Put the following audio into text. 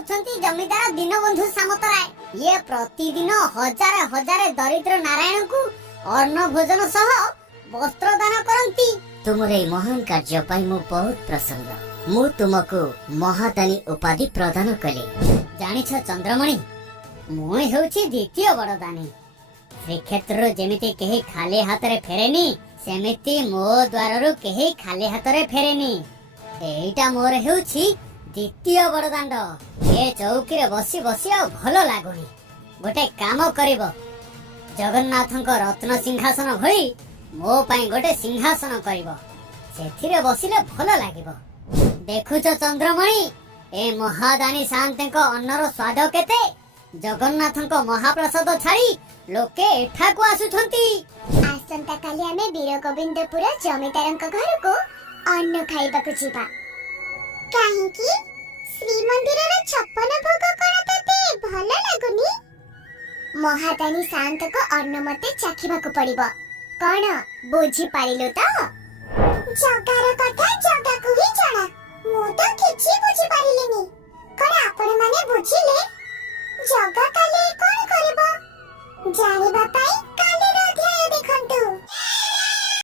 होउछंती जमीदार दीनबंधु सामतराय। ये प्रतिदिन हजार हजार दरिद्र नारायण को अन्न भोजन सह वस्त्र दान करंती। तुमरे महान कार्य पाई मु बहुत प्रसन्न। मु तुमको महादानी उपाधि प्रदान कले। जानिछ चंद्रमणि, मु हेउछि द्वितीय बड़दानी। श्रीक्षेत्र जेमिति केही खाली हातरे फेरेनी, सेमिति मो द्वाररु केही खाली हातरे फेरेनी। एइटा मोर हेउछि द्वितीय बड़दाण्ड। ए चौकी रे बसी बसी आ भलो लागुनी। गोटे काम करिवो, जगन्नाथଙ୍କ रत्न सिंहासन भई मो पाई गोटे सिंहासन करिवो। सेथिरे बसिले भलो लागिवो। देखुछ चंद्रमणि, ए महादानी शांतଙ୍କ अन्नर स्वाद केते। जगन्नाथଙ୍କ महाप्रसाद छाड़ी लोके एठाकू आसुछंती। आसंता काली आमे वीर गोविंदपुर जमीदारଙ୍କ घरको अन्न खाइबाकू जिबा। काहेकि श्रीमंदिरर 56 भोग कोन तते भलो लागुनी? महादानी शांतको अन्न मते चाखिबाकू पड़िबो। कोन बुझी पारिलो त? जगार कथा